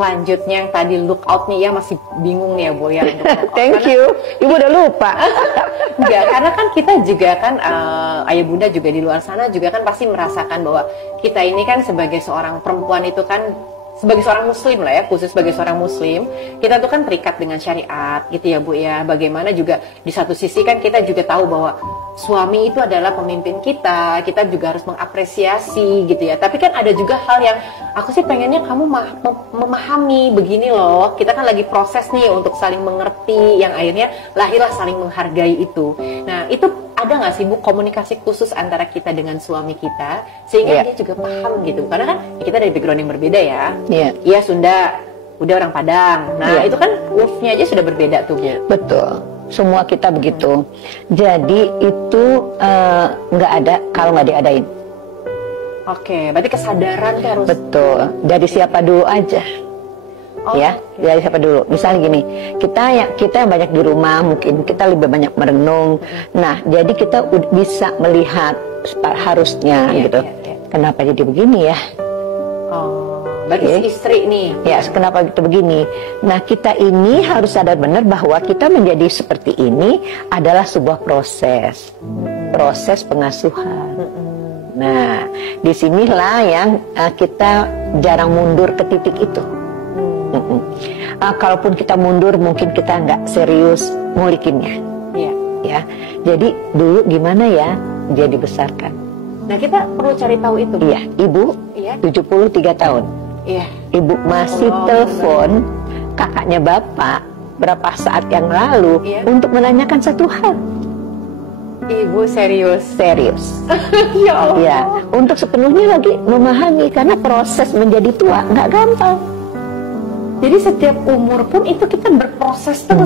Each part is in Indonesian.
Lanjutnya yang tadi look out nih ya, masih bingung nih ya Bu ya untuk look out. Thank you, Ibu udah lupa. Enggak, karena kan kita juga kan ayah bunda juga di luar sana juga kan pasti merasakan bahwa kita ini kan sebagai seorang perempuan itu kan, sebagai seorang muslim lah ya, khusus sebagai seorang muslim, kita tuh kan terikat dengan syariat gitu ya Bu ya. Bagaimana juga di satu sisi kan kita juga tahu bahwa suami itu adalah pemimpin kita juga harus mengapresiasi gitu ya. Tapi kan ada juga hal yang aku sih pengennya kamu memahami begini loh. Kita kan lagi proses nih untuk saling mengerti, yang akhirnya lahirlah saling menghargai itu. Nah itu ada nggak sih Bu komunikasi khusus antara kita dengan suami kita sehingga dia juga paham gitu? Karena kan kita dari background yang berbeda ya. Iya Sunda, udah orang Padang. Nah itu kan wolfnya aja sudah berbeda tuh Bu. Betul. Semua kita begitu. Jadi itu nggak ada kalau nggak diadain. Oke, berarti kesadaran tuh harus. Betul. Dari siapa dulu aja. Ya, dari siapa dulu. Misalnya gini, kita yang banyak di rumah, mungkin kita lebih banyak merenung. Nah, jadi kita bisa melihat harusnya gitu. Kenapa jadi begini ya? Berarti istri nih. Ya, kenapa itu begini? Nah, kita ini harus sadar benar bahwa kita menjadi seperti ini adalah sebuah proses pengasuhan. Nah, disinilah yang kita jarang mundur ke titik itu. Kalaupun kita mundur, mungkin kita nggak serius ngulikinnya. Ya, jadi dulu gimana ya dia dibesarkan. Nah, kita perlu cari tahu itu. Iya, ibu 73 tahun. Ibu masih telepon kakaknya bapak berapa saat yang lalu untuk menanyakan satu hal. Ibu serius. Ya Allah. Ya, untuk sepenuhnya lagi memahami, karena proses menjadi tua nggak gampang. Jadi setiap umur pun itu kita berproses terus,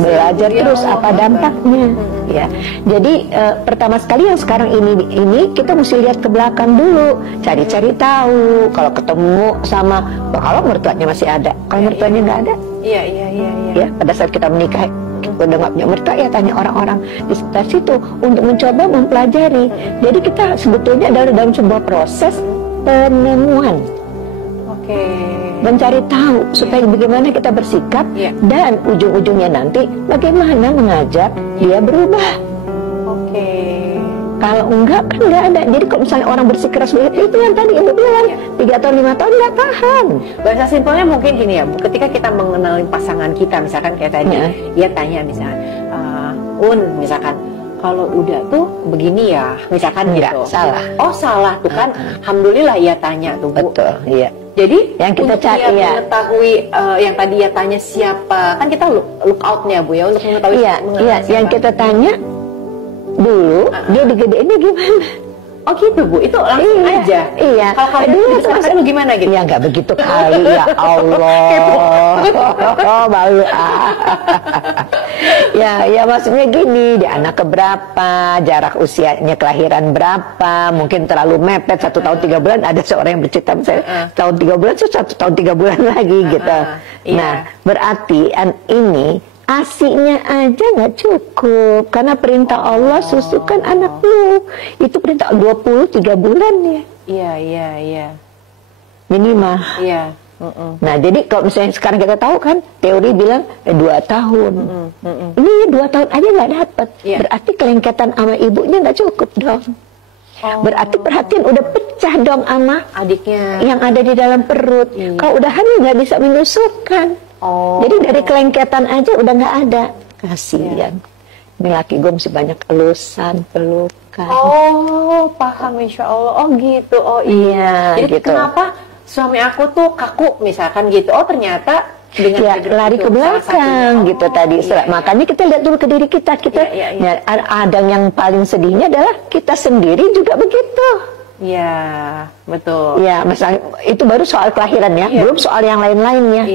belajar terus apa dampaknya. Ya, jadi pertama sekali yang sekarang ini kita mesti lihat ke belakang dulu, cari tahu. Kalau ketemu sama, kalau mertuanya masih ada, kalau mertuanya nggak ada, ya pada saat kita menikah udah nggak punya mertua, ya tanya orang-orang di sekitar situ untuk mencoba mempelajari. Jadi kita sebetulnya adalah dalam sebuah proses penemuan. Mencari tahu supaya bagaimana kita bersikap, dan ujung-ujungnya nanti bagaimana mengajak dia berubah. Kalau enggak kan nggak ada. Jadi kalau misalnya orang bersikeras begitu, itu yang tadi Ibu bilang 3 tahun 5 tahun nggak tahan. Bahasa simpelnya mungkin gini ya Bu, ketika kita mengenali pasangan kita, misalkan kayak tadi dia tanya misalkan misalkan kalau udah tuh begini ya, misalkan gitu. Salah. Oh salah tuh kan. Alhamdulillah ia tanya tuh Bu. Betul, iya. Jadi yang kita cari mengetahui yang tadi ya tanya siapa, kan kita look outnya Bu ya, untuk mengetahui yang kita tanya dulu dia digedeinnya gimana. Oh gitu Bu, itu langsung aja. Iya. Kalau dulu lu gimana gitu? Ya nggak begitu kali, ya Allah. Malu. Ya maksudnya gini, dia anak keberapa, jarak usianya kelahiran berapa, mungkin terlalu mepet 1 tahun 3 bulan. Ada seorang yang bercerita misalnya tahun 3 bulan, 1 tahun 3 bulan lagi gitu. Nah, berarti ini ASInya aja nggak cukup, karena perintah Allah susukan anakmu itu perintah 23 bulan ya. Iya. Minimal. Nah jadi kalau misalnya sekarang kita tahu kan teori bilang 2 tahun. Ini 2 tahun aja nggak dapat. Berarti kelengketan sama ibunya nggak cukup dong. Berarti perhatian udah pecah dong sama adiknya yang ada di dalam perut. Kalau udah hamil nggak bisa menyusukan. Jadi dari kelengketan aja udah nggak ada. Kasihan. Ini laki gue masih banyak elusan, pelukan. Paham insya Allah. Gitu. Jadi gitu. Kenapa suami aku tuh kaku misalkan gitu? Ternyata dengan lari ke belakang gitu tadi. Makanya kita lihat dulu ke diri kita. Ada yang paling sedihnya adalah kita sendiri juga begitu. Iya, betul. Ya, misalnya itu baru soal kelahiran ya, belum soal yang lain-lainnya.